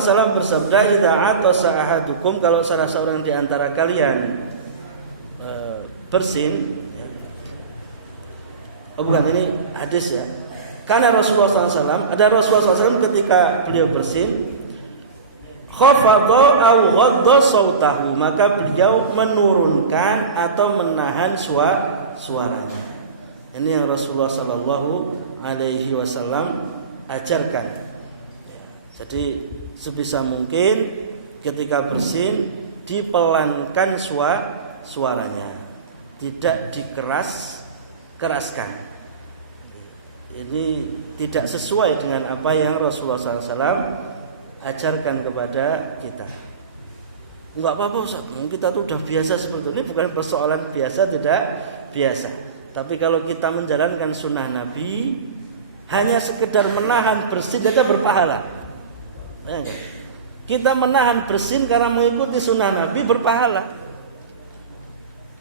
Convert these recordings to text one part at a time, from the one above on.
SAW bersabda, idza atasa ahadukum, kalau salah seorang di antara kalian bersin, ya. Oh bukan, ini hadis ya. Karena Rasulullah SAW, ada Rasulullah SAW ketika beliau bersin, khafadha au ghadda sautahu, maka beliau menurunkan atau menahan suaranya. Ini yang Rasulullah sallallahu alaihi wasallam ajarkan. Ya, jadi sebisa mungkin ketika bersin dipelankan suaranya, tidak dikeraskan. Ini tidak sesuai dengan apa yang Rasulullah SAW ajarkan kepada kita. Enggak apa-apa Ustaz, kita tuh udah biasa seperti ini. Bukan persoalan biasa tidak biasa, tapi kalau kita menjalankan sunnah Nabi, hanya sekedar menahan bersin saja berpahala. Kita menahan bersin karena mengikuti sunnah Nabi berpahala.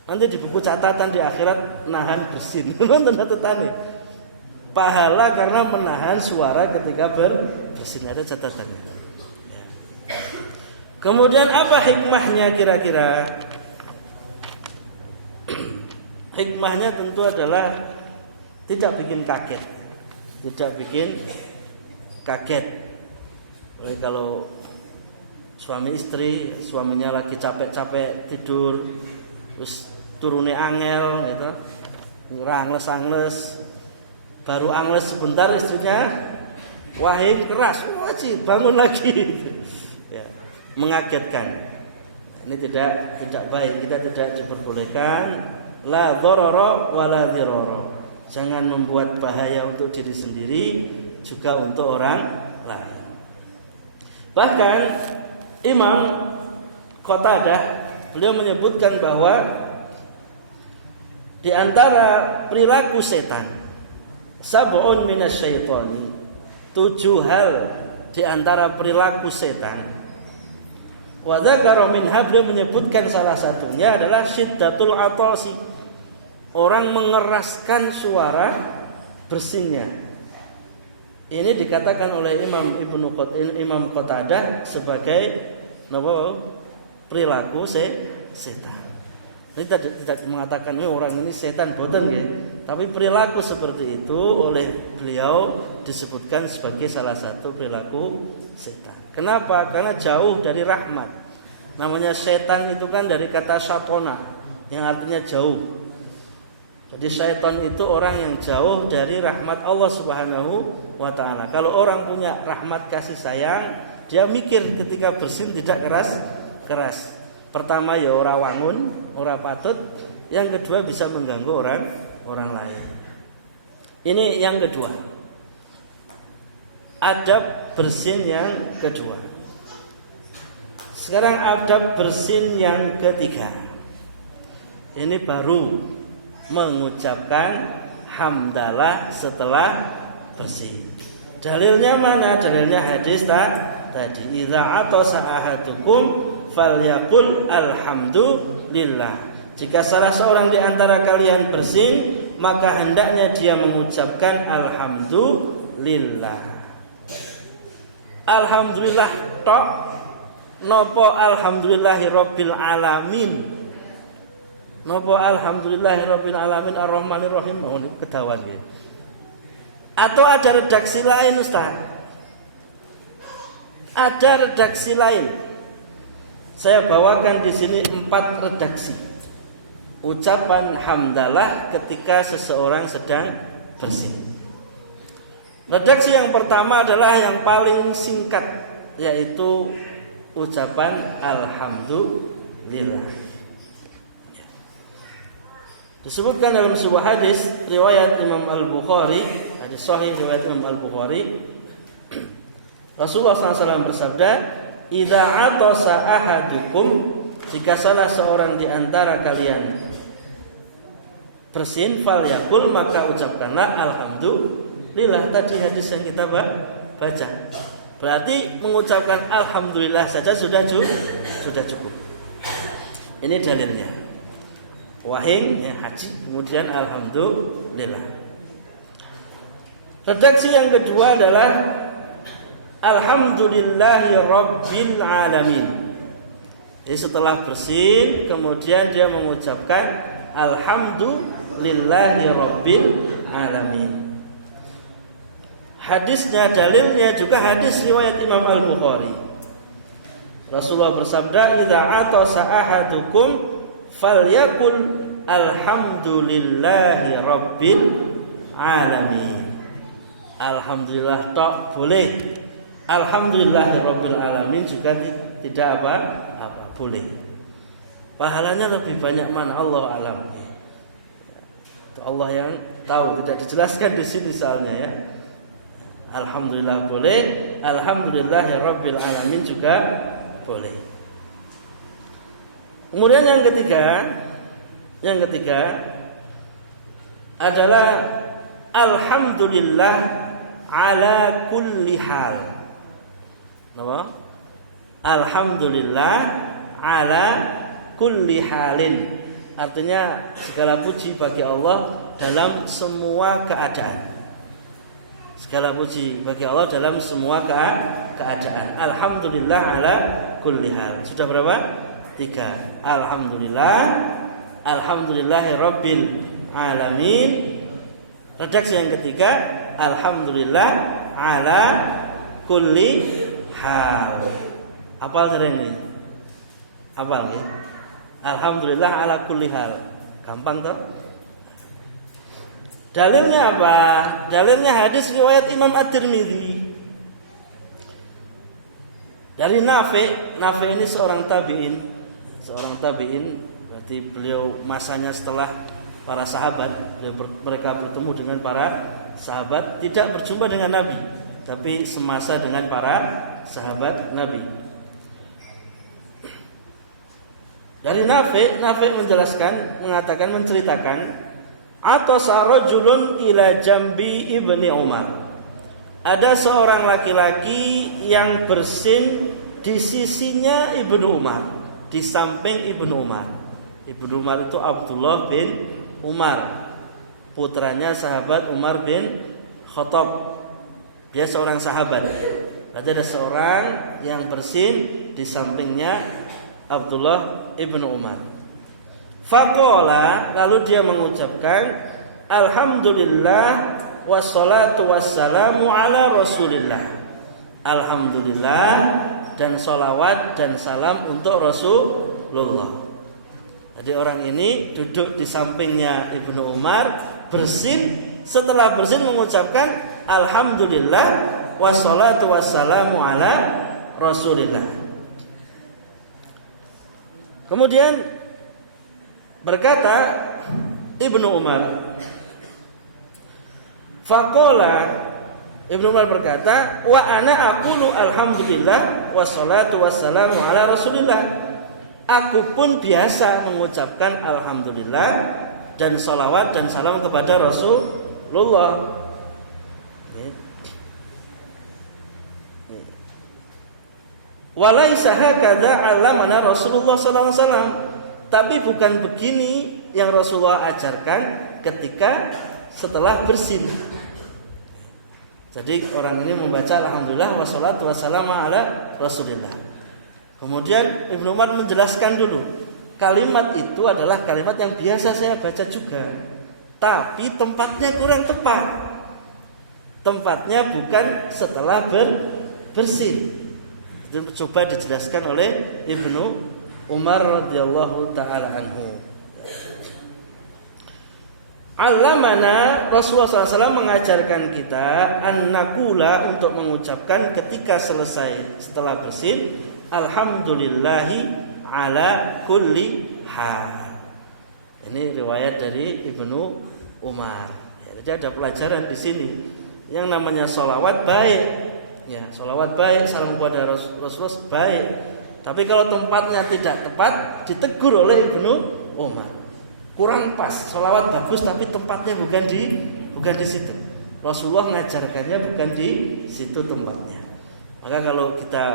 Nanti di buku catatan di akhirat nahan bersin, tanda-tanda pahala karena menahan suara ketika bersin, ada catatannya. Ya. Kemudian apa hikmahnya kira-kira? Hikmahnya tentu adalah tidak bikin kaget. Tidak bikin kaget. Oleh kalau suami istri, suaminya lagi capek-capek tidur, terus turune angel gitu. Angles-angles. Baru angles sebentar istrinya wahing keras, wajib bangun lagi. Ya, mengagetkan. Ini tidak baik. Kita tidak diperbolehkan. La dharara wala dhirara. Jangan membuat bahaya untuk diri sendiri, juga untuk orang lain. Bahkan Imam Qatadah beliau menyebutkan bahwa di antara perilaku setan, sab'un minasyaitani, 7 hal di antara perilaku setan. Wa dzakara minha, beliau menyebutkan salah satunya adalah syiddatul atasi, orang mengeraskan suara bersinnya. Ini dikatakan oleh Imam Qatadah sebagai perilaku setan. Ini tidak mengatakan orang ini setan, boten nggih. Tapi perilaku seperti itu oleh beliau disebutkan sebagai salah satu perilaku setan. Kenapa? Karena jauh dari rahmat. Namanya setan itu kan dari kata syatona, yang artinya jauh. Jadi syaitan itu orang yang jauh dari rahmat Allah Subhanahu wa ta'ala. Kalau orang punya rahmat kasih sayang, dia mikir ketika bersin tidak keras. Pertama ya ora wangun, ora patut. Yang kedua bisa mengganggu orang lain. Ini yang kedua. Adab bersin yang kedua. Sekarang adab bersin yang ketiga. Ini baru mengucapkan hamdalah setelah bersin. Dalilnya mana? Dalilnya hadis tadi. Idza atasa ahadukum falyaqul alhamdulillah. Jika salah seorang di antara kalian bersin, maka hendaknya dia mengucapkan alhamdulillah. Alhamdulillah tok, napa alhamdulillahirabbil alamin? Napa alhamdulillahirabbil alamin arrahmanir rahim? Oh, ini kedawan nggih. Atau ada redaksi lain, Ustaz? Ada redaksi lain. Saya bawakan di sini 4 redaksi ucapan hamdalah ketika seseorang sedang bersin. Redaksi yang pertama adalah yang paling singkat, yaitu ucapan alhamdulillah. Disebutkan dalam sebuah hadis riwayat Imam Al-Bukhari, hadis sahih riwayat Imam Al-Bukhari, Rasulullah SAW bersabda, idza atasa ahadukum, jika salah seorang di antara kalian bersin, falyaqul, maka ucapkanlah alhamdulillah. Tadi hadis yang kita baca. Berarti mengucapkan alhamdulillah saja sudah cukup. Ini dalilnya. Wahing haji, kemudian alhamdulillah. Redaksi yang kedua adalah alhamdulillahi rabbil alamin. Jadi setelah bersin kemudian dia mengucapkan alhamdulillahi rabbil alamin. Hadisnya, dalilnya juga hadis riwayat Imam Al-Bukhari. Rasulullah bersabda, "Idza atasa ahadukum falyakul alhamdulillahi rabbil alamin." Alhamdulillah tok boleh. Alhamdulillahi rabbil alamin juga tidak apa boleh. Pahalanya lebih banyak mana Allah alam. Itu Allah yang tahu, tidak dijelaskan di sini soalnya ya. Alhamdulillah boleh, alhamdulillahi rabbil alamin juga boleh. Kemudian yang ketiga adalah alhamdulillah ala kulli hal. Apa? Alhamdulillah ala kulli halin. Artinya segala puji bagi Allah dalam semua keadaan. Segala puji bagi Allah dalam semua keadaan. Alhamdulillah ala kulli hal. Sudah berapa? 3. Alhamdulillah, alhamdulillahi rabbil alamin. Redaksi yang ketiga, alhamdulillah ala kulli hal. Hafal sering nih? Hafal nggih? Alhamdulillah ala kulli hal. Gampang toh? Dalilnya apa? Dalilnya hadis riwayat Imam At-Tirmidzi. Dari Nafi ini seorang tabi'in. Berarti beliau masanya setelah para sahabat, mereka bertemu dengan para sahabat, tidak berjumpa dengan Nabi, tapi semasa dengan para sahabat Nabi. Dari Nafi menceritakan atasa rajulun ila jambi ibni Umar. Ada seorang laki-laki yang bersin di sisinya Ibnu Umar, di samping Ibnu Umar. Ibnu Umar itu Abdullah bin Umar, putranya sahabat Umar bin Khattab. Dia seorang sahabat. Berarti ada seorang yang bersin di sampingnya Abdullah ibnu Umar. Faqala, lalu dia mengucapkan alhamdulillah wassalatu wassalamu ala rasulillah. Alhamdulillah dan salawat dan salam untuk Rasulullah. Jadi orang ini duduk di sampingnya Ibnu Umar, bersin, setelah bersin mengucapkan alhamdulillah wassalatu wassalamu ala rasulillah. Kemudian berkata Ibnu Umar, faqala, Ibnu Umar berkata, wa ana aqulu alhamdulillah wassalatu wassalamu ala rasulillah. Aku pun biasa mengucapkan alhamdulillah dan salawat dan salam kepada Rasulullah. Walaisa hakadza 'allamana Rasulullah sallallahu alaihi wasallam. Tapi bukan begini yang Rasulullah ajarkan ketika setelah bersin. Jadi orang ini membaca alhamdulillah wassalatu wassalamu ala rasulillah. Kemudian Ibnu Umar menjelaskan dulu, kalimat itu adalah kalimat yang biasa saya baca juga, tapi tempatnya kurang tepat. Tempatnya bukan setelah bersin. Itu coba dijelaskan oleh Ibnu Umar radhiyallahu taala anhu. Alamana, Rasulullah SAW mengajarkan kita an-nakula, untuk mengucapkan ketika selesai setelah bersin alhamdulillahi ala kulli hal. Ini riwayat dari Ibnu Umar. Jadi ada pelajaran di sini. Yang namanya sholawat baik, ya sholawat baik, salam kepada Rasulullah baik. Tapi kalau tempatnya tidak tepat, ditegur oleh Ibnu Umar. Kurang pas, sholawat bagus tapi tempatnya bukan di situ. Rasulullah mengajarkannya bukan di situ tempatnya. Maka kalau kita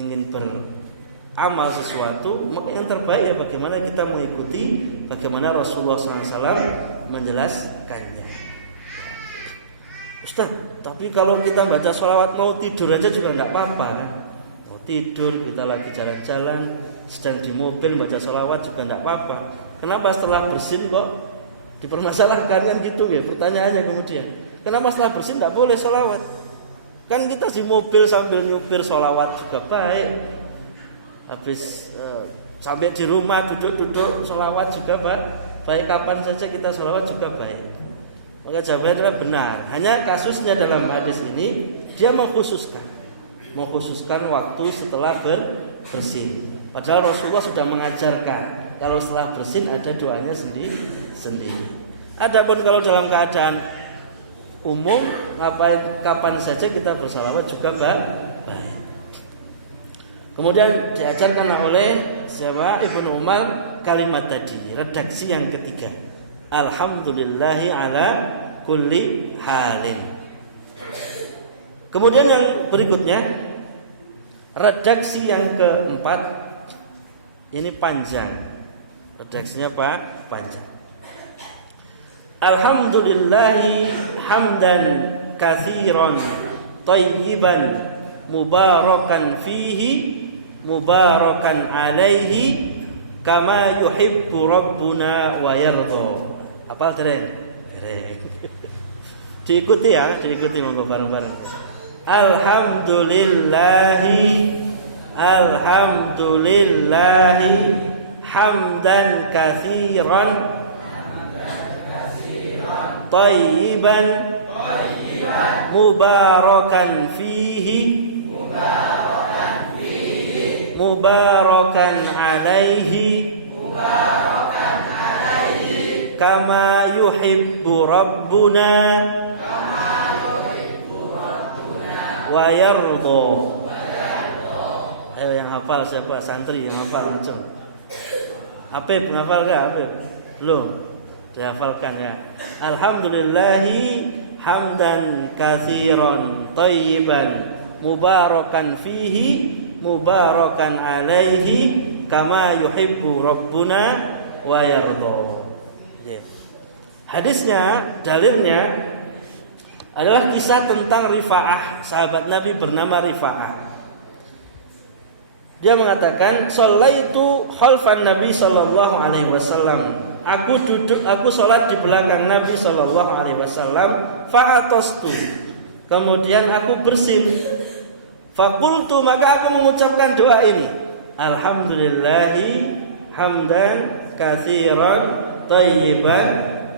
ingin beramal sesuatu, maka yang terbaik ya bagaimana kita mengikuti bagaimana Rasulullah SAW menjelaskannya. Ustaz, tapi kalau kita baca sholawat mau tidur aja juga enggak apa-apa kan? Mau tidur, kita lagi jalan-jalan, sedang di mobil baca sholawat juga enggak apa-apa. Kenapa setelah bersin kok dipermasalahkan kan gitu ya? Pertanyaannya kemudian, kenapa setelah bersin enggak boleh sholawat? Kan kita di mobil sambil nyupir sholawat juga baik. Habis sampai di rumah duduk-duduk sholawat juga baik. Kapan saja kita sholawat juga baik. Maka jawabannya adalah benar. Hanya kasusnya dalam hadis ini dia mengkhususkan waktu setelah bersin. Padahal Rasulullah sudah mengajarkan kalau setelah bersin ada doanya sendiri. Adapun kalau dalam keadaan umum kapan saja kita bersalawat juga baik. Kemudian diajarkan oleh siapa? Ibnu Umar kalimat tadi, redaksi yang ketiga. Alhamdulillahi ala kulli halin. Kemudian yang berikutnya, redaksi yang keempat, ini panjang. Redaksinya apa? Panjang. Alhamdulillahi hamdan katsiran thayyiban mubarakan fihi mubarakan alaihi kama yuhibbu rabbuna wa yardha. Apal dereng? Dereng. Diikuti monggo bareng-bareng. Alhamdulillahi hamdan katsiran thayyiban mubarakan fihi mubarakan alaihi kama yuhibbu rabbuna wa yardha. Ayo yang hafal siapa? Santri yang hafal langsung. Apip ngafal enggak Apip? Belum. Dihafalkan ya. Alhamdulillahi hamdan katsiran thayyiban mubarakan fihi mubarakan alaihi kama yuhibbu rabbuna wa yardha. Hadisnya, dalilnya adalah kisah tentang Rifa'ah, sahabat Nabi bernama Rifa'ah. Dia mengatakan, "Shallaitu khalfan Nabi sallallahu alaihi wasallam." Aku salat di belakang Nabi sallallahu alaihi wasallam, fa'atastu. Kemudian aku bersin. Faqultu, maka aku mengucapkan doa ini. Alhamdulillahi hamdan katsiran thayyiban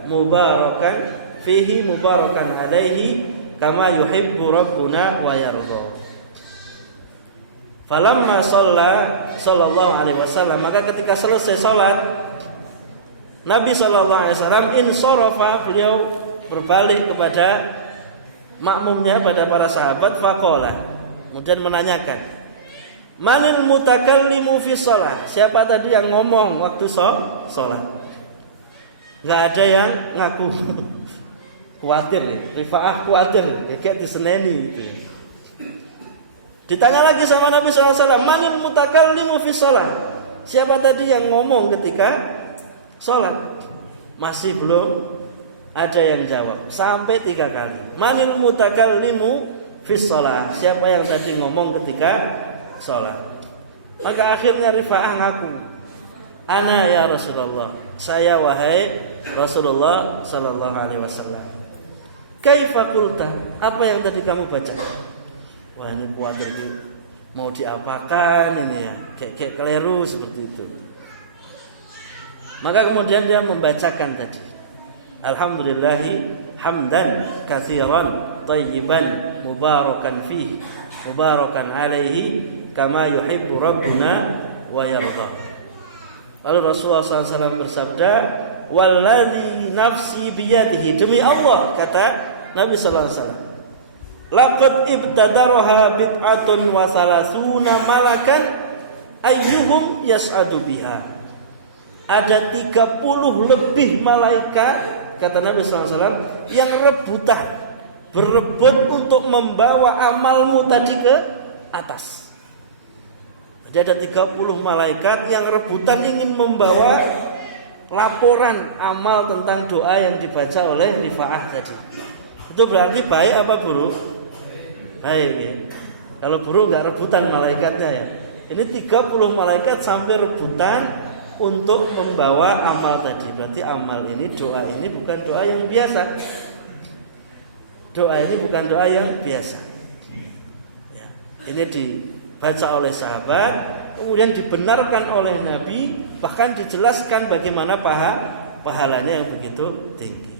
mubarakan fihi mubarakan alaihi kama yuhibbu rabbuna wa yardha. Falamma sallallahu alaihi wasallam, maka ketika selesai salat Nabi sallallahu alaihi wasallam insarafa, beliau berbalik kepada makmumnya, pada para sahabat, faqala, kemudian menanyakan, manil mutakallimu fi shalah, siapa tadi yang ngomong waktu salat? Enggak ada yang ngaku. Khawatir, Rifa'ah khawatir, kayak diseneni itu ya. Ditanya lagi sama Nabi SAW, manil mutakallimu fi shalah, siapa tadi yang ngomong ketika sholat? Masih belum ada yang jawab, sampai 3 kali. Manil mutakallimu fi shalah, siapa yang tadi ngomong ketika sholat? Maka akhirnya Rifa'ah ngaku, ana ya Rasulullah, saya wahai Rasulullah sallallahu alaihi wasallam. Kaifa qulta, apa yang tadi kamu baca? Wah, ini khawatir mau diapakan ini ya, kayak keliru seperti itu. Maka kemudian dia membacakan tadi, Alhamdulillahi hamdan katsiran thayyiban mubarakan fihi mubarakan alaihi kama yuhibbu rabbuna wa yardha. Lalu Rasulullah SAW bersabda, walladzi nafsi biyadihi, demi Allah, kata Nabi sallallahu alaihi wasallam, laqad ibtadaraha bid'atun wa salasuna malakan ayyuhum yas'adu biha. Ada 30 lebih malaikat, kata Nabi sallallahu alaihi wasallam, yang berebut untuk membawa amalmu tadi ke atas. Jadi ada 30 malaikat yang rebutan ingin membawa laporan amal tentang doa yang dibaca oleh Rifa'ah tadi. Itu berarti baik apa buruk? Baik ya. Kalau buruk enggak rebutan malaikatnya ya. Ini 30 malaikat sampai rebutan untuk membawa amal tadi. Berarti amal ini, doa ini bukan doa yang biasa. Doa ini bukan doa yang biasa. Ya. Ini dibaca oleh sahabat, kemudian dibenarkan oleh Nabi, bahkan dijelaskan bagaimana pahalanya yang begitu tinggi.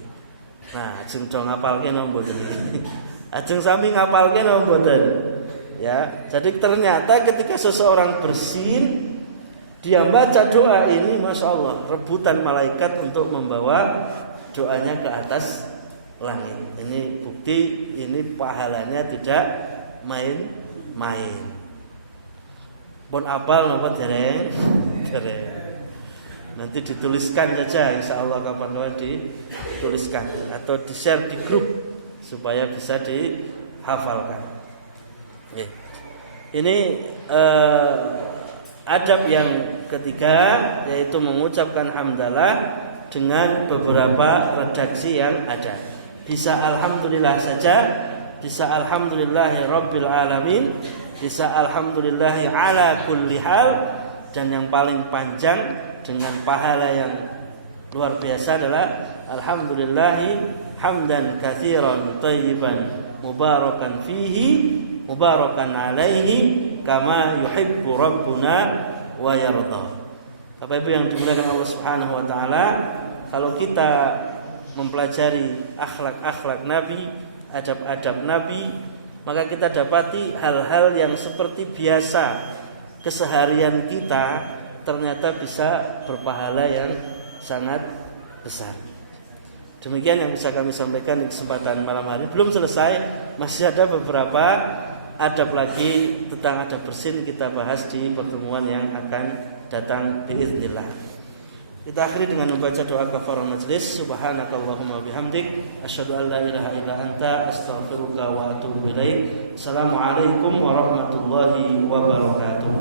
Nah, ajeng do ngapalke napa mboten iki? Ajeng sami ngapalke napa mboten? Ya, jadi ternyata ketika seseorang bersin, dia baca doa ini, masya Allah, rebutan malaikat untuk membawa doanya ke atas langit. Ini bukti, ini pahalanya tidak main-main. Pun apal napa dereng? Dereng. Nanti dituliskan saja, insya Allah kapan-kapan dituliskan atau di-share di grup supaya bisa dihafalkan. Ini adab yang ketiga, yaitu mengucapkan hamdalah dengan beberapa redaksi yang ada. Bisa alhamdulillah saja, bisa alhamdulillahi rabbil alamin, bisa alhamdulillahi ala kulli hal, dan yang paling panjang dengan pahala yang luar biasa adalah alhamdulillahi hamdan katsiran thayyiban mubarakan fihi mubarakan alaihi kama yuhibbu rabbuna wa yarda. Bapak Ibu yang dimuliakan Allah Subhanahu wa taala, kalau kita mempelajari akhlak-akhlak Nabi, adab-adab Nabi, maka kita dapati hal-hal yang seperti biasa keseharian kita ternyata bisa berpahala yang sangat besar. Demikian yang bisa kami sampaikan di kesempatan malam hari. Belum selesai, masih ada beberapa adab lagi tentang adab bersin kita bahas di pertemuan yang akan datang biiznillah. Kita akhiri dengan membaca doa kafaratul majlis. Subhanakallahumma bihamdik asyhadu an la ilaha illa anta astaghfiruka wa atubu ilaik. Assalamualaikum warahmatullahi wabarakatuh.